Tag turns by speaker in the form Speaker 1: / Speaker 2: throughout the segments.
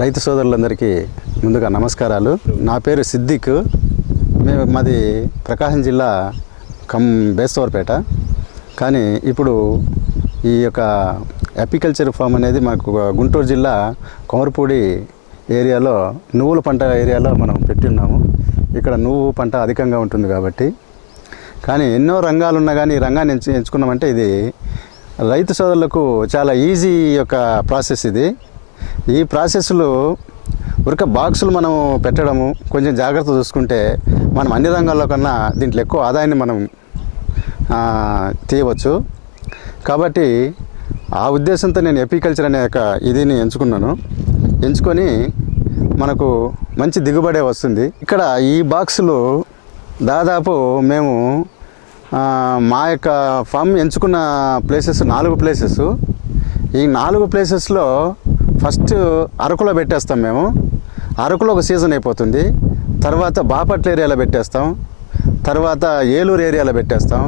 Speaker 1: రైతు సోదరులందరికీ ముందుగా నమస్కారాలు. నా పేరు సిద్దిక్. మేము మాది ప్రకాశం జిల్లా కం బేస్తవరపేట. కానీ ఇప్పుడు ఈ యొక్క అపికల్చర్ ఫామ్ అనేది మాకు గుంటూరు జిల్లా కొమరపూడి ఏరియాలో నువ్వుల పంట ఏరియాలో మనం పెట్టి ఉన్నాము. ఇక్కడ నువ్వు పంట అధికంగా ఉంటుంది కాబట్టి. కానీ ఎన్నో రంగాలు ఉన్నా కానీ ఈ రంగాన్ని ఎంచు ఎంచుకున్నామంటే ఇది రైతు సోదరులకు చాలా ఈజీ యొక్క ప్రాసెస్ ఇది. ఈ ప్రాసెస్లో ఉరక బాక్సులు మనం పెట్టడము కొంచెం జాగ్రత్త చూసుకుంటే మనం అన్ని రంగాల్లో కన్నా దీంట్లో ఎక్కువ ఆదాయాన్ని మనం తీయవచ్చు. కాబట్టి ఆ ఉద్దేశంతో నేను ఎపికల్చర్ అనే ఒక ఇదిని ఎంచుకున్నాను. ఎంచుకొని మనకు మంచి దిగుబడే వస్తుంది. ఇక్కడ ఈ బాక్సులు దాదాపు మేము మా యొక్క ఫామ్ ఎంచుకున్న ప్లేసెస్ నాలుగు ప్లేసెస్. ఈ నాలుగు ప్లేసెస్లో ఫస్ట్ అరకులో పెట్టేస్తాం మేము. అరకులో ఒక సీజన్ అయిపోతుంది. తర్వాత బాపట్ల ఏరియాలో పెట్టేస్తాం. తర్వాత ఏలూరు ఏరియాలో పెట్టేస్తాం.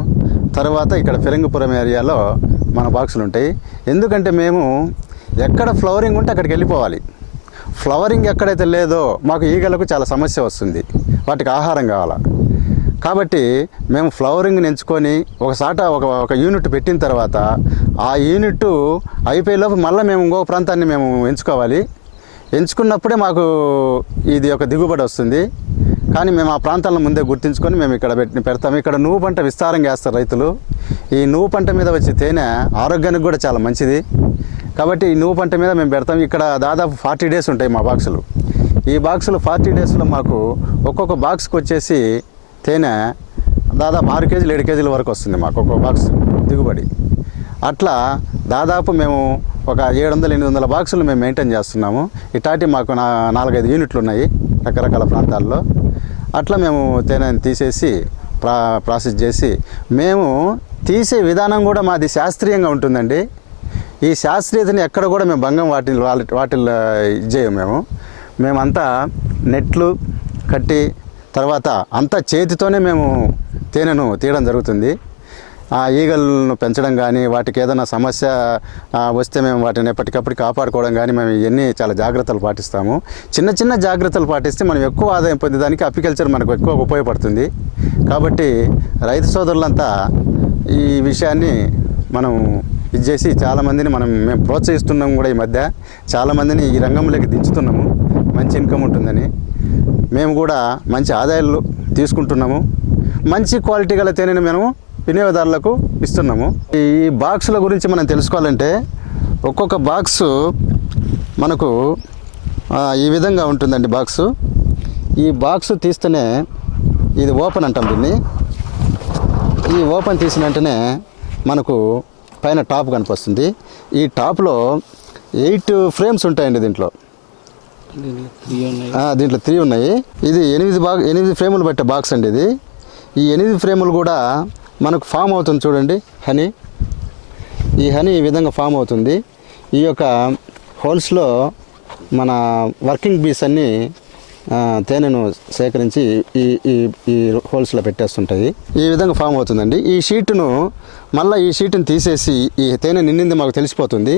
Speaker 1: తర్వాత ఇక్కడ ఫిరంగిపురం ఏరియాలో మన బాక్సులు ఉంటాయి. ఎందుకంటే మేము ఎక్కడ ఫ్లవరింగ్ ఉంటే అక్కడికి వెళ్ళిపోవాలి. ఫ్లవరింగ్ ఎక్కడైతే లేదో మాకు ఈగలకు చాలా సమస్య వస్తుంది. వాటికి ఆహారం కావాలా. కాబట్టి మేము ఫ్లవరింగ్ని ఎంచుకొని ఒకసాట ఒక ఒక యూనిట్ పెట్టిన తర్వాత ఆ యూనిట్ అయిపోయేలోపు మళ్ళీ మేము ఇంకో ప్రాంతాన్ని మేము ఎంచుకోవాలి. ఎంచుకున్నప్పుడే మాకు ఇది ఒక దిగుబడి వస్తుంది. కానీ మేము ఆ ప్రాంతాలను ముందే గుర్తించుకొని మేము ఇక్కడ పెట్టి పెడతాము ఇక్కడ నువ్వు పంట విస్తారంగా వేస్తారు రైతులు. ఈ నువ్వు పంట మీద వచ్చే తేనె ఆరోగ్యానికి కూడా చాలా మంచిది. కాబట్టి ఈ నువ్వు పంట మీద మేము పెడతాం. ఇక్కడ దాదాపు ఫార్టీ డేస్ ఉంటాయి మా బాక్సులు. ఈ బాక్సులు ఫార్టీ డేస్లో మాకు ఒక్కొక్క బాక్స్కి వచ్చేసి తేనె దాదాపు ఆరు కేజీలు ఏడు కేజీల వరకు వస్తుంది మాకు ఒక్కొక్క బాక్స్ దిగుబడి. అట్లా దాదాపు మేము ఒక ఏడు వందల ఎనిమిది వందల బాక్సులు మేము మెయింటైన్ చేస్తున్నాము. ఇటాటి మాకు నా నాలుగైదు యూనిట్లు ఉన్నాయి రకరకాల ప్రాంతాల్లో. అట్లా మేము తేనెని తీసేసి ప్రా ప్రాసెస్ చేసి మేము తీసే విధానం కూడా మాది శాస్త్రీయంగా ఉంటుందండి. ఈ శాస్త్రీయతని ఎక్కడ కూడా మేము భంగం వాటి వాటి వాటిల్లో ఇది చేయము మేము. మేమంతా నెట్లు కట్టి తర్వాత అంతా చేతితోనే మేము తేనెను తీయడం జరుగుతుంది. ఆ ఈగలను పెంచడం కానీ వాటికి ఏదైనా సమస్య వస్తే మేము వాటిని ఎప్పటికప్పుడు కాపాడుకోవడం కానీ మేము ఇవన్నీ చాలా జాగ్రత్తలు పాటిస్తాము. చిన్న చిన్న జాగ్రత్తలు పాటిస్తే మనం ఎక్కువ ఆదాయం పొందేదానికి అపికల్చర్ మనకు ఎక్కువ ఉపయోగపడుతుంది. కాబట్టి రైతు సోదరులంతా ఈ విషయాన్ని మనం ఇది చేసి చాలామందిని మనం మేము ప్రోత్సహిస్తున్నాం కూడా ఈ మధ్య. చాలామందిని ఈ రంగంలోకి దించుతున్నాము. మంచి ఇన్కమ్ ఉంటుందని. మేము కూడా మంచి ఆదాయాలు తీసుకుంటున్నాము. మంచి క్వాలిటీ గల తేనెను మేము వినియోగదారులకు ఇస్తున్నాము. ఈ బాక్సుల గురించి మనం తెలుసుకోవాలంటే ఒక్కొక్క బాక్సు మనకు ఈ విధంగా ఉంటుందండి బాక్సు. ఈ బాక్సు తీస్తేనే ఇది ఓపెన్ అంటాం దీన్ని. ఈ ఓపెన్ తీసిన వెంటనే మనకు పైన టాప్ కనిపిస్తుంది. ఈ టాప్లో ఎయిట్ ఫ్రేమ్స్ ఉంటాయండి దీంట్లో.
Speaker 2: దీంట్లో త్రీ ఉన్నాయి.
Speaker 1: ఇది ఎనిమిది బాక్ ఎనిమిది ఫ్రేములు పట్టే బాక్స్ అండి ఇది. ఈ ఎనిమిది ఫ్రేములు కూడా మనకు ఫామ్ అవుతుంది చూడండి హనీ ఈ హనీ ఈ విధంగా ఫామ్ అవుతుంది. ఈ యొక్క హోల్స్లో మన వర్కింగ్ బీస్ అన్నీ తేనెను సేకరించి ఈ ఈ ఈ హోల్స్లో పెట్టేస్తుంటాయి. ఈ విధంగా ఫామ్ అవుతుందండి. ఈ షీటును మళ్ళీ ఈ షీట్ని తీసేసి ఈ తేనె నిండింది మాకు తెలిసిపోతుంది.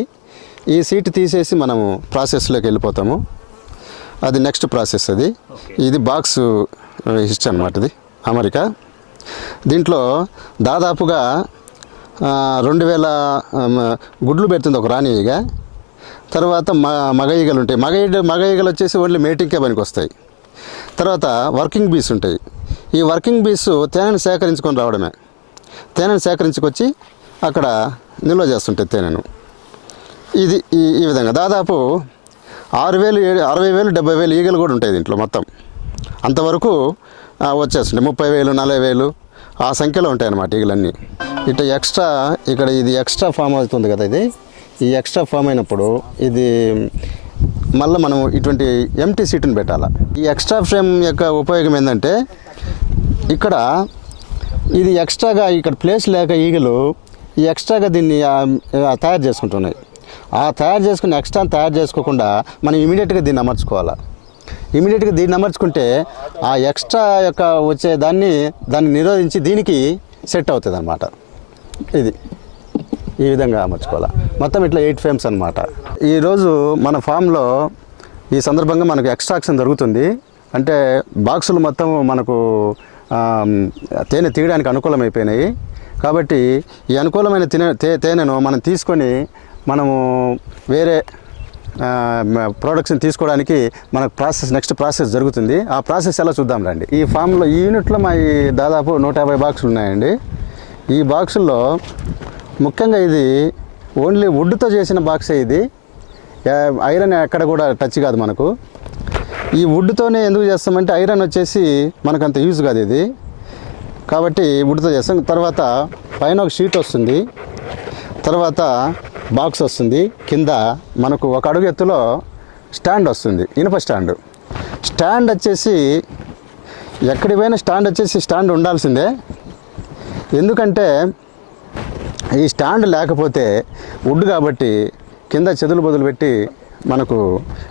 Speaker 1: ఈ సీట్ తీసేసి మనము ప్రాసెస్లోకి వెళ్ళిపోతాము. అది నెక్స్ట్ ప్రాసెస్ అది. ఇది బాక్స్ హిస్టరీ అనమాట ఇది. అమెరికా. దీంట్లో దాదాపుగా రెండు వేల గుడ్లు పెడుతుంది ఒక రాణి ఈగ. తర్వాత మ మగ ఈగలు ఉంటాయి. మగ మగ ఈగలు వచ్చేసి ఓన్లీ మేటింగ్కే పనికి వస్తాయి. తర్వాత వర్కింగ్ బీస్ ఉంటాయి. ఈ వర్కింగ్ బీస్ తేనెను సేకరించుకొని రావడమే. తేనెను సేకరించుకొచ్చి అక్కడ నిల్వ చేస్తుంటాయి తేనెను. ఇది ఈ ఈ విధంగా. దాదాపు ఆరు వేలు అరవై వేలు డెబ్బై వేలు ఈగలు కూడా ఉంటాయి దీంట్లో మొత్తం. అంతవరకు వచ్చేస్తుంది ముప్పై వేలు నలభై వేలు ఆ సంఖ్యలో ఉంటాయి అన్నమాట ఈగలన్నీ. ఇట్లా ఎక్స్ట్రా ఇక్కడ ఇది ఎక్స్ట్రా ఫామ్ అవుతుంది కదా ఇది. ఈ ఎక్స్ట్రా ఫామ్ అయినప్పుడు ఇది మళ్ళీ మనం ఇటువంటి ఎంటీ సీట్ని పెట్టాలి. ఈ ఎక్స్ట్రా ఫ్రేమ్ యొక్క ఉపయోగం ఏంటంటే ఇక్కడ ఇది ఎక్స్ట్రాగా ఇక్కడ ప్లేస్ లేక ఈగలు ఈ ఎక్స్ట్రాగా దీన్ని తయారు చేసుకుంటున్నాయి. ఆ తయారు చేసుకుని ఎక్స్ట్రా తయారు చేసుకోకుండా మనం ఇమీడియట్గా దీన్ని అమర్చుకోవాలి? ఇమీడియట్గా దీన్ని అమర్చుకుంటే ఆ ఎక్స్ట్రా యొక్క వచ్చే దాన్ని దాన్ని నిరోధించి దీనికి సెట్ అవుతుంది అనమాట ఇది. ఈ విధంగా అమర్చుకోవాలి. మొత్తం ఇట్లా ఎయిట్ ఫ్రేమ్స్ అనమాట ఈరోజు మన ఫామ్లో ఈ సందర్భంగా మనకు ఎక్స్ట్రాక్షన్ జరుగుతుంది అంటే బాక్సులు మొత్తం మనకు తేనె తీయడానికి అనుకూలమైపోయినాయి. కాబట్టి ఈ అనుకూలమైన తినే తే తేనెను మనం తీసుకొని మనము వేరే ప్రొడక్షన్ తీసుకోవడానికి మనకు ప్రాసెస్ నెక్స్ట్ ప్రాసెస్ జరుగుతుంది. ఆ ప్రాసెస్ ఎలా చూద్దాం రండి. ఈ ఫామ్లో ఈ యూనిట్లో మా ఈ దాదాపు నూట యాభై బాక్సులు ఉన్నాయండి. ఈ బాక్సుల్లో ముఖ్యంగా ఇది ఓన్లీ వుడ్తో చేసిన బాక్సే ఇది. ఐరన్ ఎక్కడ కూడా టచ్ కాదు మనకు. ఈ వుడ్తోనే ఎందుకు చేస్తామంటే ఐరన్ వచ్చేసి మనకు అంత యూజ్ కాదు ఇది. కాబట్టి వుడ్తో చేస్తాం. తర్వాత పైన ఒక షీట్ వస్తుంది. తర్వాత బాక్స్ వస్తుంది. కింద మనకు ఒక అడుగు ఎత్తులో స్టాండ్ వస్తుంది. ఇనుప స్టాండ్. స్టాండ్ వచ్చేసి ఎక్కడి పోయినా స్టాండ్ వచ్చేసి స్టాండ్ ఉండాల్సిందే. ఎందుకంటే ఈ స్టాండ్ లేకపోతే వుడ్ కాబట్టి కింద చెదులు బదులు పెట్టి మనకు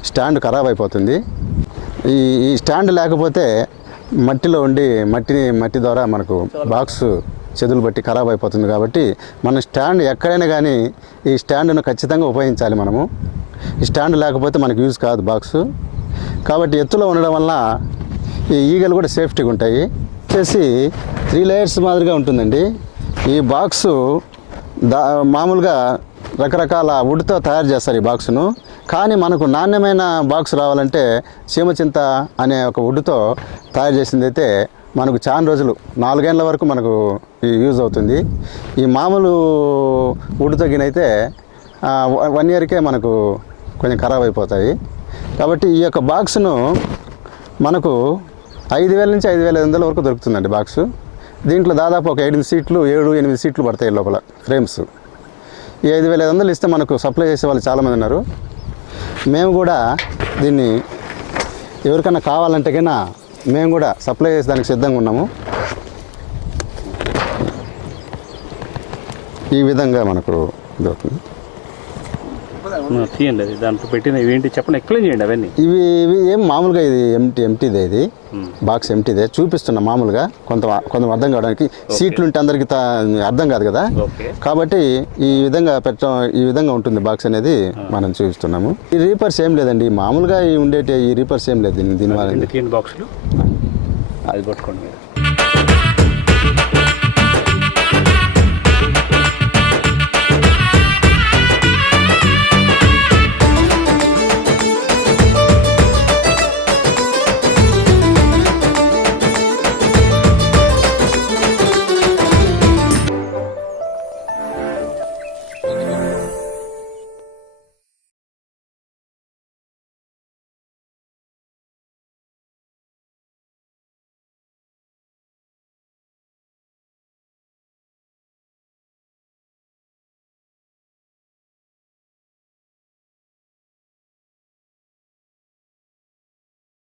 Speaker 1: స్టాండ్ ఖరాబ్ అయిపోతుంది. ఈ ఈ స్టాండ్ లేకపోతే మట్టిలో ఉండి మట్టిని మట్టి ద్వారా మనకు బాక్స్ చెదులు బట్టి ఖరాబ్ అయిపోతుంది కాబట్టి మన స్టాండ్ ఎక్కడైనా కానీ ఈ స్టాండ్ను ఖచ్చితంగా ఉపయోగించాలి మనము. ఈ స్టాండ్ లేకపోతే మనకు యూజ్ కాదు బాక్సు. కాబట్టి ఎత్తులో ఉండడం వల్ల ఈ ఈగలు కూడా సేఫ్టీగా ఉంటాయి. వచ్చేసి త్రీ లేయర్స్ మాదిరిగా ఉంటుందండి. ఈ బాక్సు దా మామూలుగా రకరకాల వుడ్తో తయారు చేస్తారు ఈ బాక్సును. కానీ మనకు నాణ్యమైన బాక్స్ రావాలంటే సీమచింత అనే ఒక వుడ్తో తయారు చేసింది అయితే మనకు చాలా రోజులు నాలుగేళ్ళ వరకు మనకు యూజ్ అవుతుంది. ఈ మామూలు ఉడు తగ్గినైతే వన్ ఇయర్కే మనకు కొంచెం ఖరాబ్ అయిపోతాయి. కాబట్టి ఈ యొక్క బాక్స్ను మనకు ఐదు వేల నుంచి ఐదు వేల ఐదు వందల వరకు దొరుకుతుందండి బాక్స్. దీంట్లో దాదాపు ఒక ఎనిమిది సీట్లు ఏడు ఎనిమిది సీట్లు పడతాయి లోపల ఫ్రేమ్స్. ఈ ఐదు వేల ఐదు వందలు ఇస్తే మనకు సప్లై చేసే వాళ్ళు చాలామంది ఉన్నారు. మేము కూడా దీన్ని ఎవరికైనా కావాలంటే కన్నా మేము కూడా సప్లై చేసేదానికి సిద్ధంగా ఉన్నాము. ఈ విధంగా మనకు దొరుకుతుంది
Speaker 2: తీయండి అది. దాంట్లో పెట్టిన ఏంటి చెప్పండి ఎక్స్ప్లెయిన్ చేయండి అవన్నీ.
Speaker 1: ఇవి ఇవి ఏం మామూలుగా ఇది ఎంటీ ఎంటీదే ఇది. బాక్స్ ఎంటీదే చూపిస్తున్నా మామూలుగా. కొంత కొంత అర్థం కావడానికి. సీట్లు ఉంటే అందరికి అర్థం కాదు కదా. కాబట్టి ఈ విధంగా పెట్టడం ఈ విధంగా ఉంటుంది బాక్స్ అనేది మనం చూపిస్తున్నాము ఈ రీపర్స్ ఏం లేదండి. మామూలుగా ఉండేటి ఈ రీపర్స్ ఏం లేదు దీని దీనివల్ల
Speaker 2: తీయండి బాక్సులు అది పట్టుకోండి మీరు.